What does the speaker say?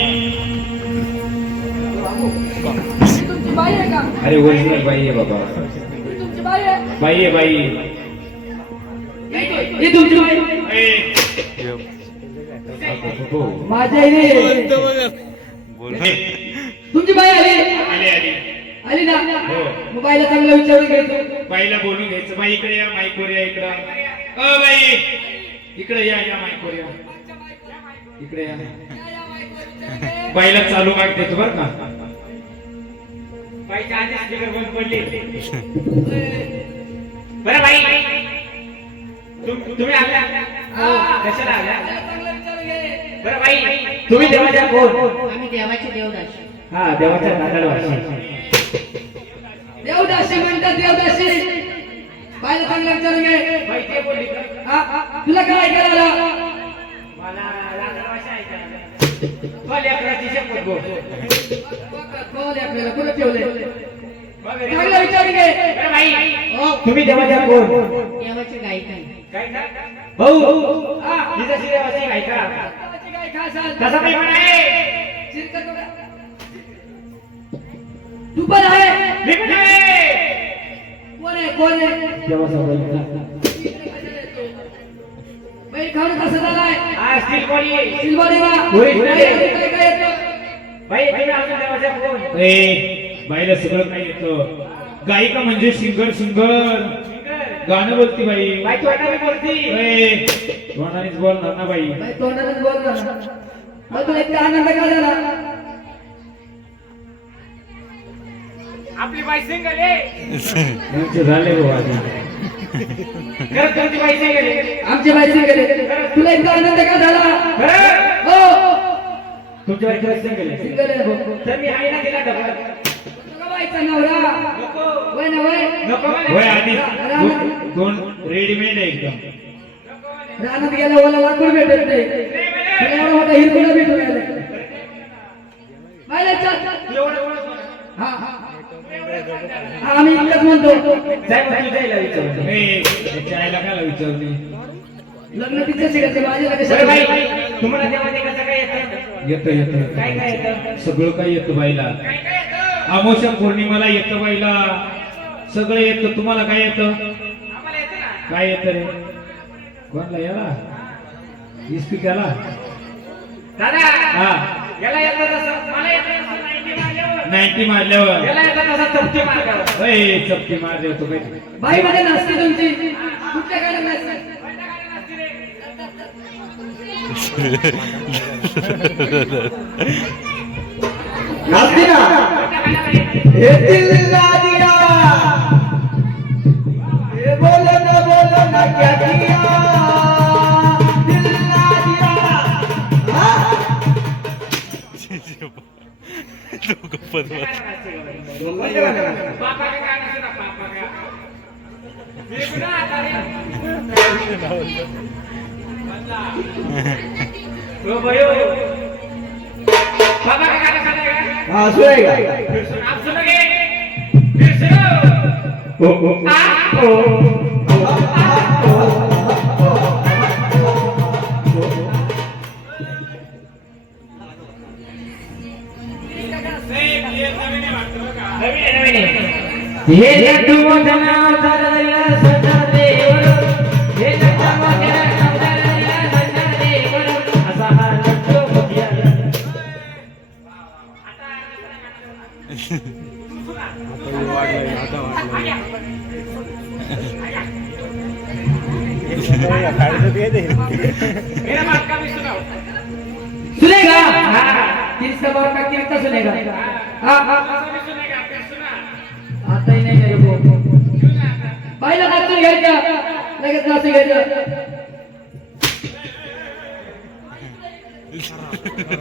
तुमची बाई आहे का? अरे ओरिजिनल बाई आहे बाबा. तुमची बाई आहे? बाई आहे बाई. ही तुमची बाई? हो. माझ्या आईने तुमची बाई आली आली आली. आली ना? हो. मग बाईला चांगलं विचारून घ्यायचं. बाईला बोलून घ्यायचं. बाई इकडे या, माईकवर या इकडं. अ बाई इकडे या, या माईकवर या. इकडे या. बाईला चालू माईक देतो बर का. बाईच्या आधी स्पीकर बंद पडली. बरं बाई तुम्ही आल्या कशाला आल्या? बरं बाई तुम्ही देवाच्या कोण? आम्ही देवाचे देवदास. हा देवाच्या नाताळवासी. देवदासी म्हणतात देवदासी. बाईला चांगलं विचारून घे. बाई ते बोलली का? तुला काय करायला? मला लाकडाची भाषा ऐकायला. तो लेकराची शपथ बोल. कुठं ठेवले? चांगलं विचारून घे. बरं बाई तुम्ही देवाच्या कोण? देवाचे गायक आहे. काय का? भाऊ ही जशी देवाची गायका देवाची गाय खासाल. तसं काही म्हण आहे. चिरकत बघा. तू पण आहे? मी पण आहे. कोण आहे? कोण आहे? देवाचा बाई. बैल खाऊन कसं झालाय? हा स्टील बॉडी. सिल्वर का? Original आहे. काय काय येतं? बाई तुम्ही अजून देवाच्या कोण? ए बाईला सगळं काही येतं. गायिका म्हणजे सिंगर सिंगर गाणं बोलती बाई. बाई तोंडाने बोलती. ए तोंडानेच बोलणार ना बाई. बाई तोंडानेच बोल ना. मग तुला इतका आनंद का झाला? आपली बाई सिंगल आहे. झाले बाबा. खरंच तुमची बाई सिंगल आहे. आमची बाई सिंगल आहे. तुला इतका आनंद का झाला? हो तुमची बाई खरंच सिंगल आहे. सिंगल आहे भाऊ. तर मी आहे ना तिला डबल. तुझा बाईचा नवरा वय ना वय नको होय आधी दोन रेडीमेड आहे एकदम. रानात गेला ओला लाकूड भेटत नाही. तुला एवढा मोठा हिरकुला भेटून आला. बाईला चल. हा हा आम्ही इतकंच म्हणतो. लग्न तिच्या शिकायचं माझ्या लग्न तुम्हाला देवाचे कसं काय येतं? येतं येतं काय काय येतं? सगळं काही येतं बाईला. काय काय येतं? अमावस्या पौर्णिमाला येतं बाईला. सगळं येतं. तुम्हाला काय येतं? आम्हाला येतं ना. काय येतं रे? कोणला याला इस्पिकाला? दादा हा याला येतं तसं मला येतं तसं 90 मारल्यावर याला येतं तसं चपटी मार्गावर. अय चपटी मार देतो बाई. बाई मध्ये नसते तुमची. कुठल्या काय नसते? नाचते ना हे दिल ना दिया ये बोलो ना क्या किया दिल ना दिया पापा का गाणं सुना पापा का. मी पुन्हा आता रे. ओ भयो पापा का गाणं सुना. हाँ सुनेगा फिर सुन आप सुनोगे. फिर सुनो. हे लड्डू मोठ्याला अवतारला सदा देवर हे लड्डू मोठ्याला अवतारला सदा देवर असा हा लड्डू मोठ्याला मेरा बात का भी सुनाओ. सुनेगा. किसका बाप का कीर्तन सुनेगा. हाँ हाँ असं भी सुनेगा. फिर सुना. आता ही नाही मेरे को. बाईला नाचून घ्यायचं. लगेच नाचून घ्यायचं.